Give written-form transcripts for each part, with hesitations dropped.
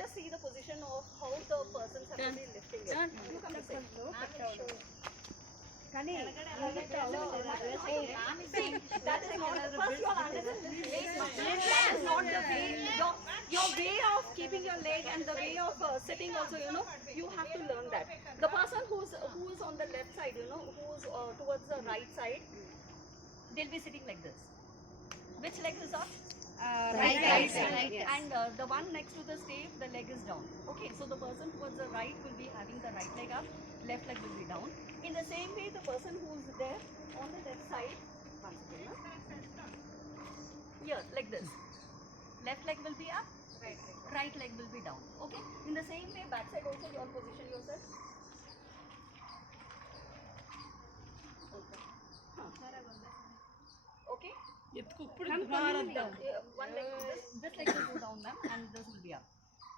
just see the position of how the persons have to be lifting it. You come this way. See, that is not, first you are understanding this. That is not the way, your way of keeping your leg and the way of sitting also, you have to learn that. The person who's on the left side, who's towards the right side, they'll be sitting like this. Which leg is up? Right side. Yes. And the one next to the stave, the leg is down. Okay, so the person towards the right will be having the right leg up, left leg will be down. In the same way, the person who's there on the left side, here, like this. Left leg will be up, right leg will be down. Okay, in the same way, back side also, you all position yourself. Okay. One leg, this leg will go down, ma'am, and this will be up.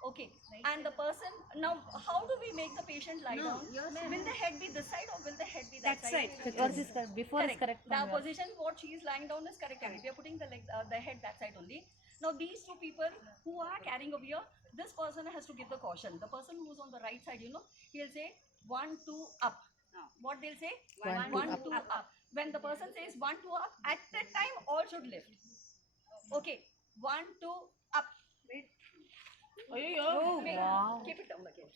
Okay, and the person, now how do we make the patient lie down? Will the head be this side or will the head be that side? Because it's before is correct. The position what she is lying down is correct. We are putting the head that side only. Now these two people who are carrying over here, this person has to give the caution. The person who is on the right side, he'll say 1, 2, up. What they'll say? 1, 2, up. When the person says 1, 2, up, at that time all should lift. Okay, 1, 2, up. Oh, wow. Keep it down again.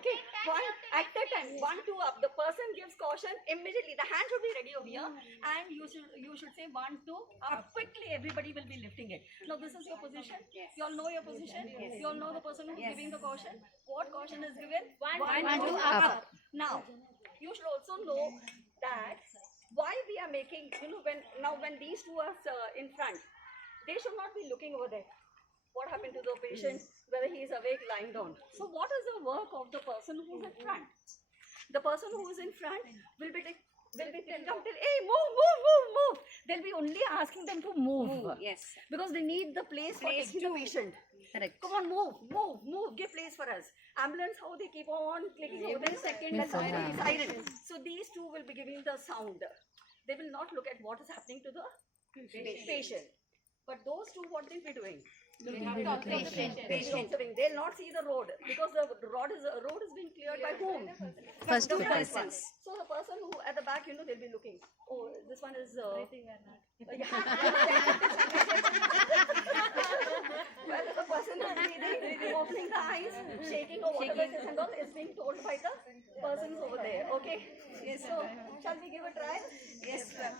Okay, at that time, 1, 2 up. The person gives caution immediately. The hand should be ready over here, and you should say 1, 2 up. Quickly, everybody will be lifting it. Now this is your position. You all know your position. You all know the person who is giving the caution. What caution is given? 1, 2 up. Now you should also know that why we are making, when these two are in front, they should not be looking over there. What happened to the patient, whether he is awake, lying down. So what is the work of the person who is in front? The person who is in front will be telling them, hey, move. They'll be only asking them to move. Yes. Because they need the place for taking the patient. Correct. Come on, move, give place for us. Ambulance, how they keep on clicking over the second and siren. So these two will be giving the sound. They will not look at what is happening to the patient. But those two, what they'll be doing? Patient. They'll not see the road because the road is being cleared by whom? First The two first persons. one. So the person who at the back, they'll be looking. Oh, this one is. Whether the person is breathing, opening the eyes, shaking or whatever it is and all is being told by the persons over there. Okay. Yes. So shall we give a try? Yes, ma'am.